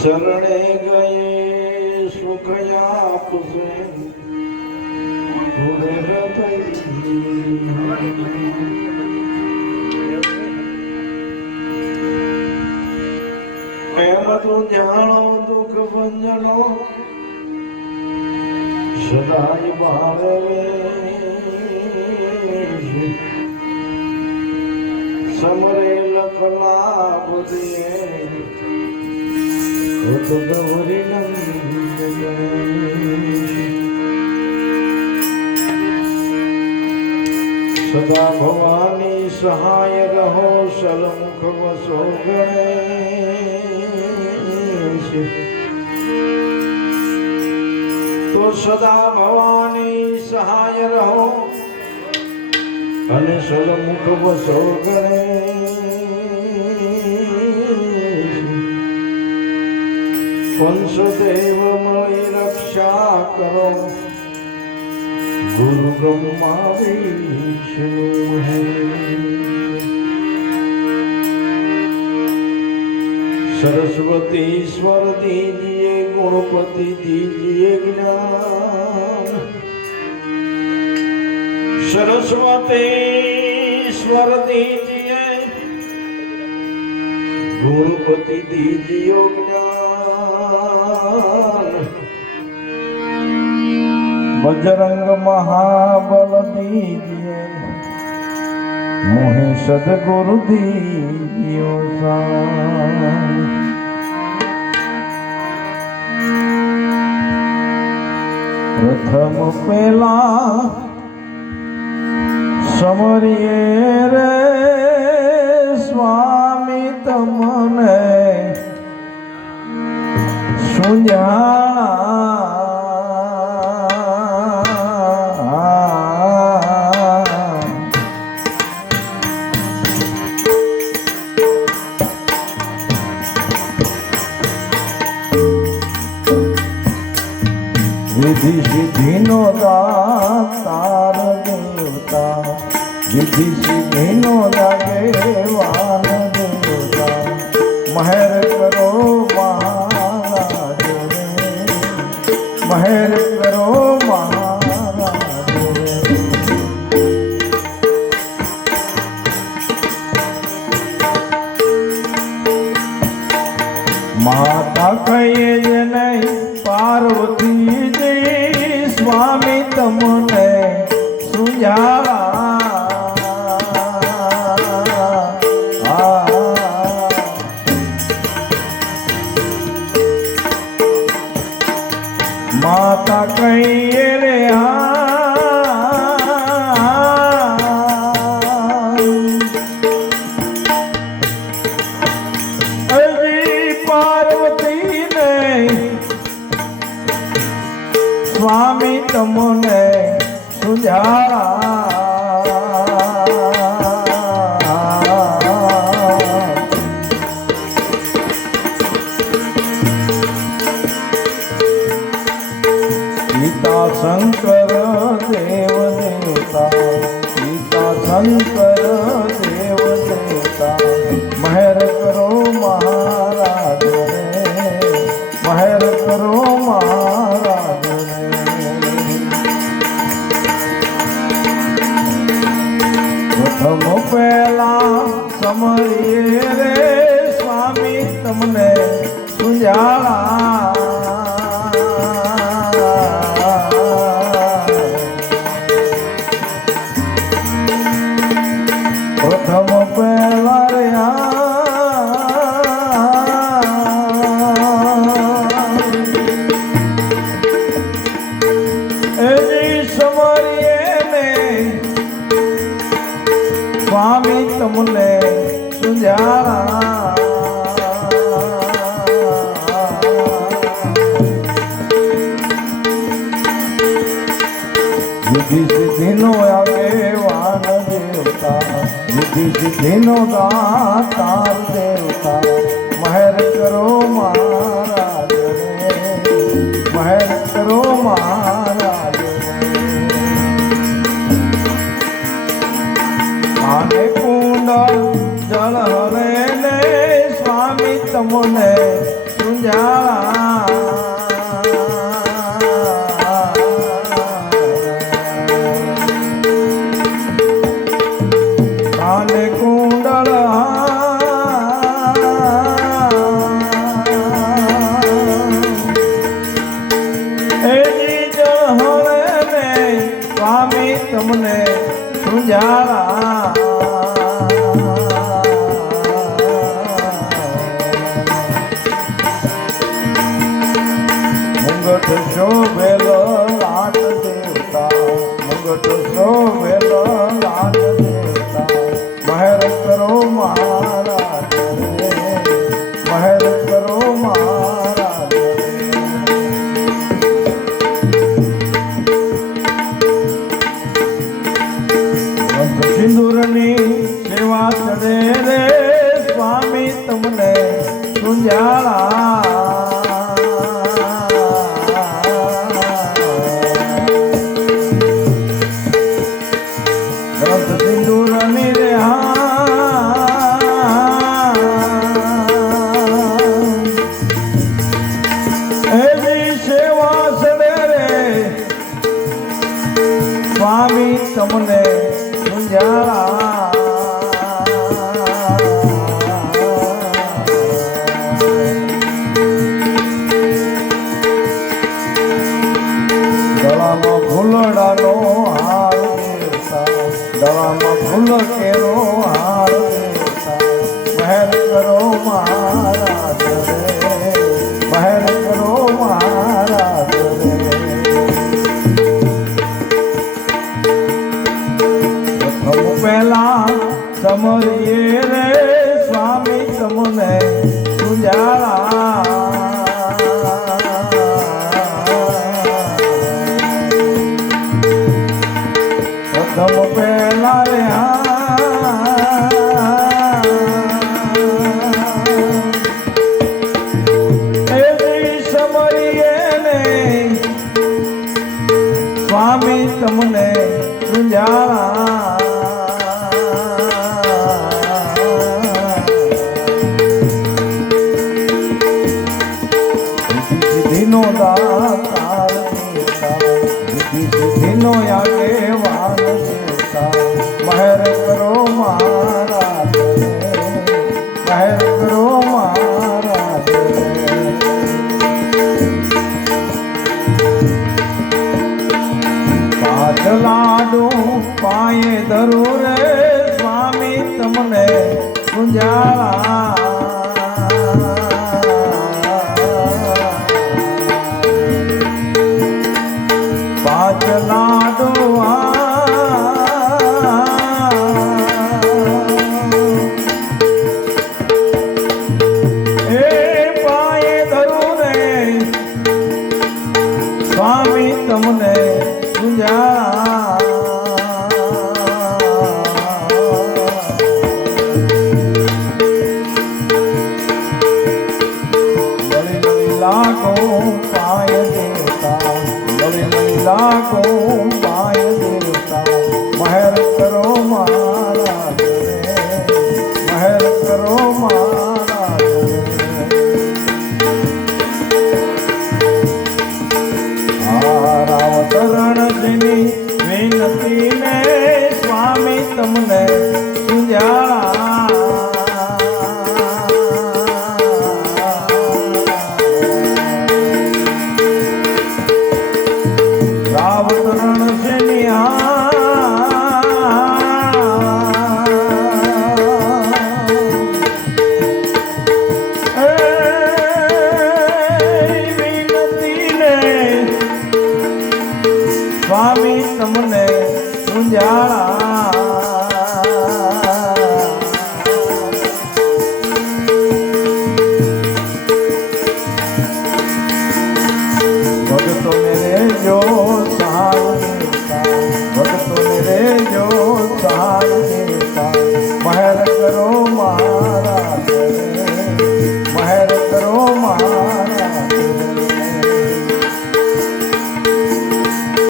શરણે ગયે સુખ આપશે એમ તું જાણો દુઃખ ભંજનો સદાય બાળવે સમરે લખલા બુદ્ધિએ ગૌરી સદા ભવાની સહાય રહો સલમુખ વસો ગણેશ તો સદા ભવાની સહાય રહો અને સલમુખ વસો ગણેશ પંચદેવ મળી રક્ષા કરો ગુરુ બ્રહ્મા વિષ્ણુ હે सरस्वती ईश्वर दीजिए गुणपति दीजिए ज्ञान सरस्वती ईश्वर दीजिए गुणपति दीजिए ज्ञान बजरंग महाबल दीजिए मोहे सदगुरु दीजियो प्रथम पेला समरिए रे स्वामी तमने सुझा विधि सिद्धि नो दातार देवता विधि सिद्धि नो दागेवान देवता महर करो महाराज रे महर करो महाराज रे माता कहिए जे नहीं पार्वती स्वामी तमने सुझा माता कहिए रे पार्वती ने स्वामी तमने सुझा सीता शंकर देव देवता सीता शंकर देव देवता महर करो महाराज रे महर करो महाराज प्रथम पहला समरिए रे स्वामी तमने सुझाड़ा प्रथम पहला रे समरिए ने स्वामी तमने सुझाड़ा विधि सिद्धि नो आगेवान देवता विधि सिद्धि नो दातार देवता महर करो महाराज रे महर करो महाराज रे आने कुंड जल हरे ने स्वामी तमने सुझा કાને કુંડળ એની જહળે ને સ્વામી તમને સુજાળા મુગટ શોભેલો લાટ દેવતા મુગટ શોભેલો લાટ દેવતા મહેર કરો મહારાજ રે મહેર કરો મહારાજ રે સિંદૂરની સેવા ચડે રે સ્વામી તમને સુંજાળા સિંદૂરની રે એવી સેવા સડે રે સ્વામી તમને સુંજાળા ગળામાં ફૂલડાનો હાર દેવતા ગળામાં ફૂલ કેરો હાર દેવતા મહેર કરો મહારાજ રે મહેર કરો મહારાજ રે પ્રથમ પહેલા સમરીએ રે સ્વામી તમને સુજાળા પ્રથમ પહેલા રે એવી સમરીએ ને સ્વામી તમને સુજાળા સિદ્ધિનો દાતાર દેવતા સિદ્ધિનો આગેવાન દેવતા મહેર કરો મહારાજ રે મહેર કરો મહારાજ રે પાંચ લાડુ પાયે ધરો રે સ્વામી તમને સુંજાળા